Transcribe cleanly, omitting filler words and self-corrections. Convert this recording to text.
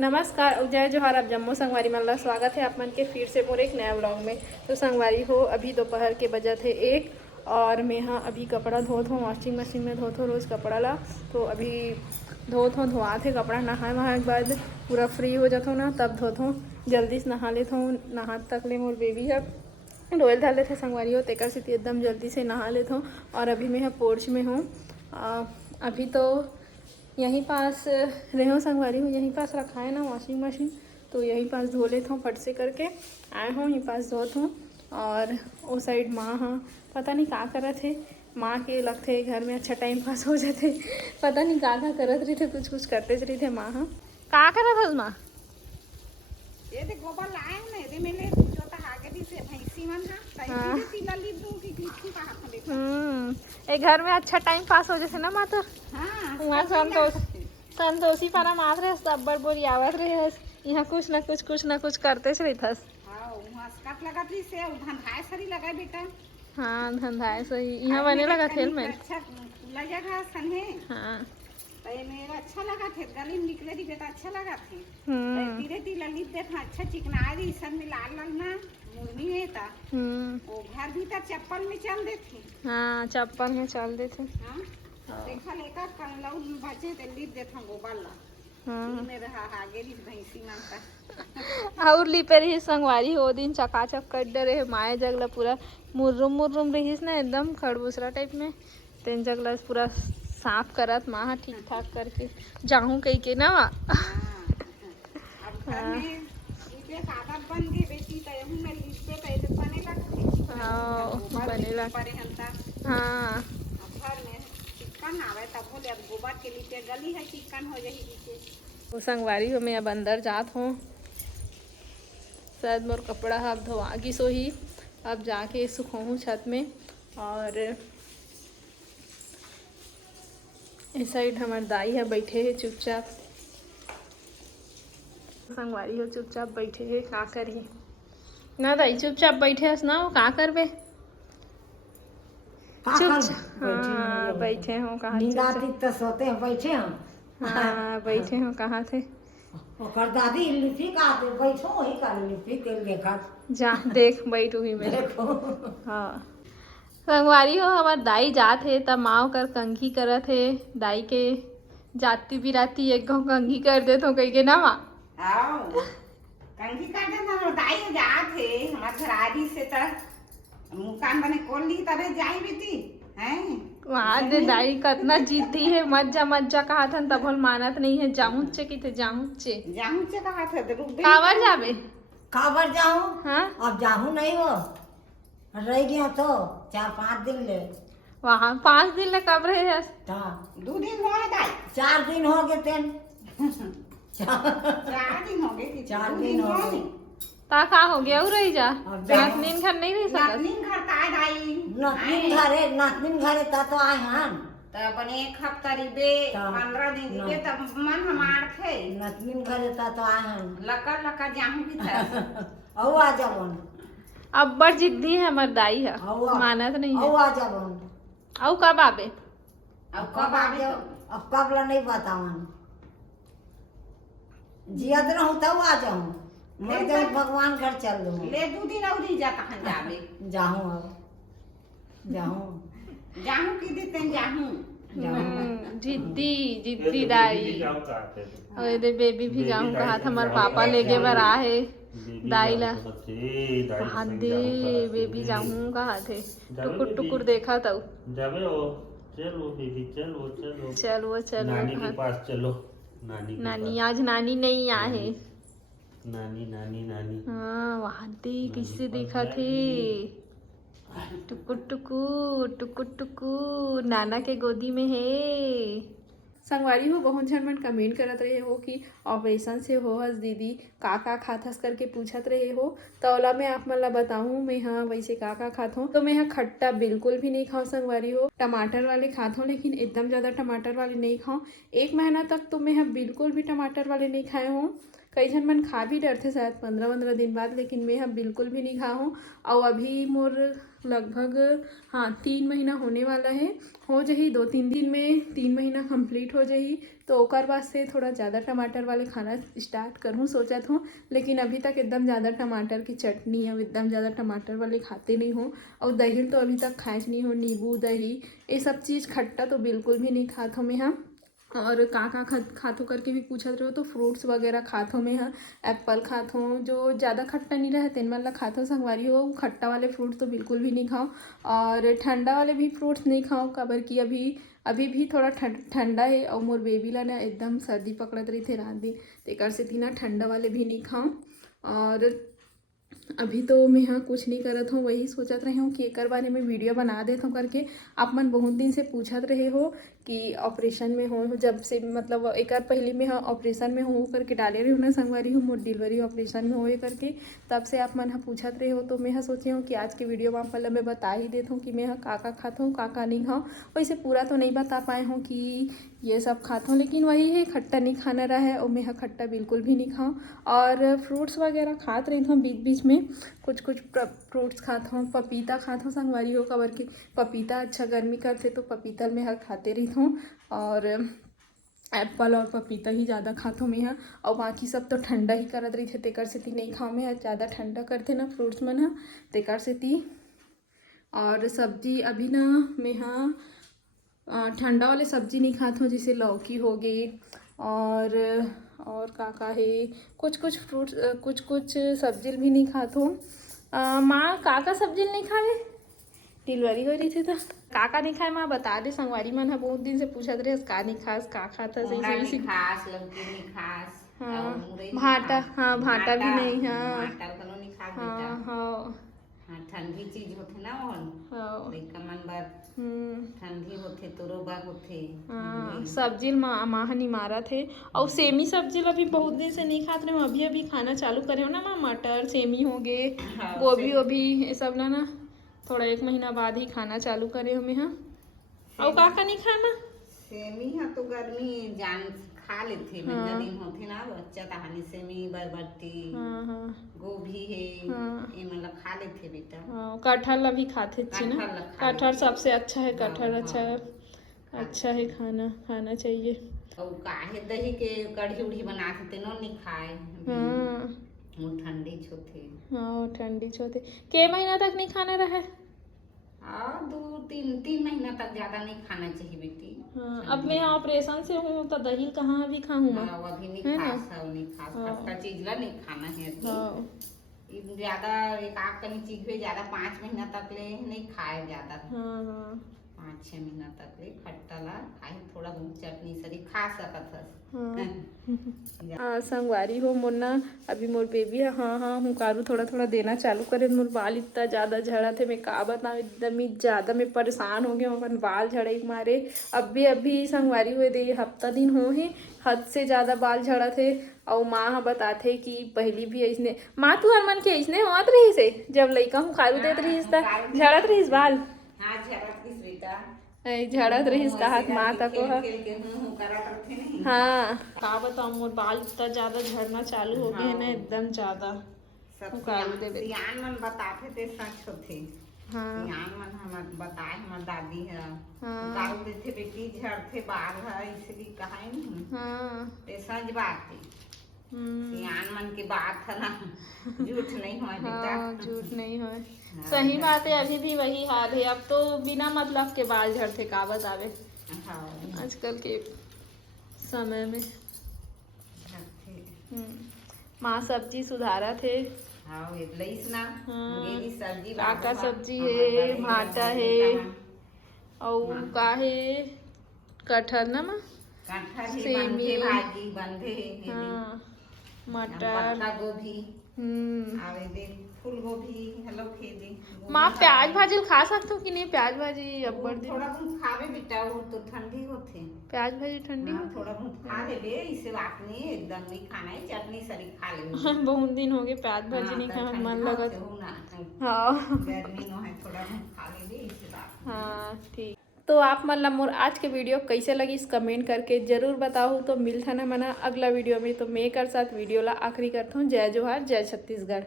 नमस्कार और जय जोहार। आप जम्मू संगवारी मन स्वागत है आप मन के फिर से मोर एक नया ब्लॉग में। तो संगवारी हो अभी दोपहर के बजे थे 1 और मैं हाँ अभी कपड़ा धोत हूँ वॉशिंग मशीन में धोत हूँ रोज़ कपड़ा ला। तो अभी धोत हूँ धोआत है कपड़ा नहाए वहाँ के बाद पूरा फ्री हो जाता हूँ ना तब धोत हूँ। जल्दी से नहा लेता हूँ। नहा तक ले मोर बेबी है डोल डाले थे संगवारी हो तेकर से एकदम जल्दी से नहा लेता हूँ। और अभी मैं यहाँ पोर्च में हूँ। अभी तो यहीं पास रहे हो संगवारी हूँ यहीं पास रखा है ना वॉशिंग मशीन तो यहीं पास धो लेता हूँ फट से करके आए हूँ यहीं पास धोत हूँ। और वो साइड माँ हाँ पता नहीं क्या करत है माँ के लगते घर में अच्छा टाइम पास हो जाते पता नहीं क्या करत रही थे कुछ करते रही थे माँ हाँ क्या करत हस माँ ये देख गोबर लाए हैं ना ये मेले जो ता आगे भी से भैंसी मन हा हाँ। तई तीला ली दूं की लिखी का हाथ देखो एक घर में अच्छा टाइम पास हो जैसे ना माँ तो हां वहाँ संतोषी पारा मात रहे सब बड़ बोरी आवत रहे यहाँ कुछ ना कुछ करते रही थस। हां वहां स्कट लगत ली से धंधाए सरी लगा बेटा। हाँ धंधा है सही यहाँ बने लगा खेल में अच्छा लगेगा सने। हाँ तई मेरा अच्छा लगा थे गली में निकले दी बेटा अच्छा लगा थे तई हम्म धीरे धीरे ललित देखा अच्छा चिकना दी सब में लाल लाल ना मुर्गी है ता वो घर भीतर चप्पल में चल देती। हाँ चप्पल में चल देते हां देखा लेकर कल बचे ते लीप देखा गोबर ला हाँ में रहा आगे भी भैंसी मानता और लिपे रही संगवारी हो दिन चकाचक कर दे रहे माए जगला पूरा मुर्रुम रहीस ना एकदम खड़बूसरा टाइप में तेन जगला पूरा साफ करत माँ ठीक ठाक करके जाऊँ कहीं के ना अब घर में इसे आदत बन गई बेटी तो यही में लिपते तो बने लगते हाँ बने लग परे हंता हाँ अब घर में चिकन आवे तब बोले अब गोबर के लिए गली है चिकन हो जाही नीचे वो संगवारी हो मैं अब अंदर जात हूँ शायद मोर कपड़ा अब धोआगी सो ही अब जाके सुखाऊँ छत में। और इस साइड हमारे दाई है बैठे है चुपचाप संगवारी हो चुपचाप बैठे है का करी ना दाई चुपचाप बैठे हस ना वो का करबे चुपचाप हाँ बैठे हो कहाँ नींद आती तो सोते हैं बैठे हम हाँ बैठे हो कहाँ थे ओकर दादी लिपि का दे बैठो वही कर लिपि तेल देखा जा देख बैठ हुई में देखो हाँ संगवारी हो हमार दाई जात है तब माँ कर कंघी करत है दाई के जाती बिराती एक घाव कंघी कर दे तो कही के ना माँ आओ कंगी कर देना हम दाई जात है हमार घर आजी से त मुकान बने कोल ली तबे जाई बेटी हैं वहाँ दे दाई कतना जीती है मज्जा कहा था तब हम मानत नहीं है जाऊँचे की थे जाऊँचे से कहा था रुक दे कावर जाबे काबर जाऊं हाँ अब जाऊं नहीं वो रह गया तो 4-5 दिन ले वहाँ 5 दिन ले कब रहे है हाँ 2 दिन हुआ है दाई 4 दिन हो गए तेन 4 दिन हो गए कि 4 दिन हो गए ता का हो गया वो रही जा अब जा। नींद घर नहीं रह सकत नातनी घर ता दाई नातनी घरे ता तो आए हन त अपन एक हफ्ता रिबे हाँ। 15 दिन रिबे तब मन हमार थे नातनी घरे ता तो आए हन लकर जाहू की था औ आ जावन अब बड़ जिद्दी है हमार दाई है औ मानत नहीं है आ जावन औ कब आबे अब कब आवे अब कब ला नहीं बतावन जियत रहूं तब आ जाऊं मर जाऊं भगवान घर चल दूं ले 2 दिन और ही जाता हन जावे जाऊं अब जाऊं जाहू की देते जाहू जिद्दी दाई और दे बेबी भी जाऊं कहा था हमारे पापा लेके बर आहे दाई ला कहा दे बेबी जाऊं कहा थे टुकुर देखा तो जाबे ओ चलो बेबी चलो चलो नानी के पास चलो नानी आज नानी नहीं आए नानी हाँ वहाँ दे किससे देखा थे टुकुर नाना के गोदी में है संगवारी हो बहुत झन मन कमेंट करत रहे हो कि ऑपरेशन से हो हस दीदी का खाथस करके पूछत रहे हो तो ओला मैं आप मन ला बताऊँ मैं हाँ वैसे का खात हूँ। तो मैं हाँ खट्टा बिल्कुल भी नहीं खाऊँ संगवारी हो टमाटर वाले खात हूँ लेकिन एकदम ज़्यादा टमाटर वाले नहीं खाऊँ। 1 महीना तक तो मैं हाँ बिल्कुल भी टमाटर वाले नहीं खाए हूँ। कई जन मन खा भी डरते शायद 15-15 दिन बाद लेकिन मैं हाँ बिल्कुल भी नहीं खा हूँ। और अभी मोर लगभग हाँ 3 महीना होने वाला है हो जही 2-3 दिन में 3 महीना कंप्लीट हो जही। तो ओकर बाद से थोड़ा ज़्यादा टमाटर वाले खाना स्टार्ट करूँ सोचत हूँ। लेकिन अभी तक एकदम ज़्यादा टमाटर की चटनी अब एकदम ज़्यादा टमाटर वाले खाते नहीं हूँ। और दही तो अभी तक खाए नहीं हूँ, नींबू दही ये सब चीज़ खट्टा तो बिल्कुल भी नहीं खात हूँ मैं यहाँ। और का खातो करके भी पूछत रहे हो तो फ्रूट्स वगैरह खात हूँ मैं यहाँ। एप्पल खात हूँ जो ज़्यादा खट्टा नहीं रहे तेन मन ला खात हूँ संगवारी हो। खट्टा वाले फ्रूट्स तो बिल्कुल भी नहीं खाओ और ठंडा वाले भी फ्रूट्स नहीं खाओ काबर कि अभी भी थोड़ा ठंडा है और मोर बेबी ला ना एकदम सर्दी पकड़त रही थे रात दिन तेकर से थी ना ठंडा वाले भी नहीं खाओ। और अभी तो मैं यहाँ कुछ नहीं करत हूँ, वही सोचत रही हूँ कि एकर बारे में वीडियो बना देता हूँ करके। आप मन बहुत दिन से पूछत रहे हो कि ऑपरेशन में हो जब से मतलब एक पहले में हाँ ऑपरेशन में हो करके डाले रही हूँ ना संगवारी हूँ मोर डिलीवरी ऑपरेशन में होए करके, तब से आप मन हाँ पूछत रहे हो। तो मैं हाँ सोची हूँ कि आज के वीडियो में मतलब मैं बता ही देता हूँ कि मैं हाँ का खाता हूँ का नहीं खाऊँ। वैसे पूरा तो नहीं बता पाए हूँ कि ये सब खाता हूँ, लेकिन वही है खट्टा नहीं खाना रहा है और मैं हाँ खट्टा बिल्कुल भी नहीं खाऊँ। और फ्रूट्स वगैरह खात रही हूँ बीच बीच में, कुछ फ्रूट्स खाता हूँ। पपीता खाता हूँ संगवारी हो कबर के पपीता अच्छा गर्मी करते तो पपीता में हाँ खाते रही हूँ। और एप्पल और पपीता ही ज़्यादा खाता हूँ मैं यहाँ। और बाकी सब तो ठंडा ही करत रही थे तेकर से ती नहीं खाऊँ मैं यहाँ, ज़्यादा ठंडा करते ना फ्रूट्स मन हाँ तेकर से ती। और सब्जी अभी ना मैं यहाँ ठंडा वाले सब्जी नहीं खाती हूँ, जैसे लौकी हो गई और का है कुछ फ्रूट्स कुछ सब्जी भी नहीं खाता हूँ। माँ का सब्जी नहीं खावे डिलीवरी हो रही थी तो का नहीं खाए माँ बता दे संगवारी मन है बहुत दिन से पूछत रहे का नहीं खास का खाता सही खास लौकी नहीं खास। हाँ मुरई भाटा खास। हाँ भाटा भी नहीं हाँ भाटा कनो नहीं खास हाँ बेटा। हाँ हाँ ठंडी चीज होथे ना हाँ लइका मन बर ठंडी होथे तुरोबा होथे। हाँ सब्जी माँ नहीं मारा थे। और सेमी सब्जी ला भी बहुत दिन से नहीं खाते रहे, अभी खाना चालू करे हो ना माँ। मटर सेमी हो गए गोभी वोभी ये सब ला ना थोड़ा 1 महीना बाद ही खाना चालू करे हो मैं हाँ। और का नहीं खाए माँ सेमी हाँ तो गर्मी जान खा लेथे मंजा दिन होथे ना बच्चा कहानी सेमी बरबट्टी गोभी है ये मतलब खा लेथे बेटा। कटहल ला भी खाते थे ना, कटहल सबसे अच्छा है। कटहल अच्छा है खाना चाहिए। और काहे दही के कढ़ी उढ़ी बनाते तेनो नहीं खाए। वो ठंडी छोथे हाँ ठंडी छोथे के महीना तक नहीं खाना रहे। हाँ 2-3 महीना तक ज्यादा नहीं खाना चाहिए बेटी। हाँ अब मैं ऑपरेशन से हूँ तो दही कहाँ अभी खाऊँ मैं। अभी नहीं खास खट्टा चीज ला नहीं खाना है अभी। ज्यादा एक आग कनी चीज है ज्यादा 5 महीना तक ले नहीं खाए ज्यादा। 5-6 महीना तक ले खट्टा ला खाए थोड़ा बहुत चटनी सरी खा सकत हस। संगवारी हो मुन्ना अभी मोर बेबी है हाँ हूँ कारू थोड़ा देना चालू करे। मोर बाल इतना ज़्यादा झड़ा थे मैं का बताऊँ एकदम ही ज़्यादा मैं परेशान हो गया अपन बाल झड़े के मारे। अभी संगवारी हुए दे हफ्ता दिन हो ही हद से ज़्यादा बाल झड़ा थे। और माँ बताते कि पहली भी ऐसने माँ तू हर मन के ऐसने होत रही से जब लइका हूँ कारू देत रही झड़त रही बाल। हाँ झड़त रही बेटा झड़त रही कहा माँ तक हाँ का बताऊँ मोर बाल इतना ज्यादा झड़ना चालू हो गए है ना एकदम ज्यादा। सियान मन बताते थे सच होथे। हाँ सियान मन हम बताए हमर दादी है गाँव देथे बेटी झड़थे बाल है इसलिए कहा नहीं सच बात है। सियान मन की बात है ना झूठ नहीं हो बेटा झूठ नहीं हो सही बात है। अभी भी वही हाल है, अब तो बिना मतलब के बाल झड़ते का बतावे आजकल के समय में। माँ सब्जी सुधारा थे सब्जी का सब्जी है भाटा है और का है कटहल ना माँ सेमी भाजी बंधे हाँ मटर गोभी फूल गोभी हेलो खेदे माँ प्याज भाजी खा सकते हो कि नहीं। प्याज भाजी अब्बड़ दिन थोड़ा बहुत खावे बेटा वो तो ठंडी होते प्याज भाजी ठंडी थोड़ा बहुत खा ले इसे बात नहीं एकदम नहीं खाना है चटनी सरी खा ले। बहुत दिन हो गए प्याज भाजी नहीं खाया मन लगत हाँ गर्मी न है थोड़ा बहुत खा ले इसे बात हाँ ठीक। तो आप मतलब मोर आज के वीडियो कैसे लगी इस कमेंट करके ज़रूर बताओ। तो मिलता ना मना अगला वीडियो में। तो मैं कर साथ वीडियो ला आखिरी करता हूँ। जय जोहार जय छत्तीसगढ़।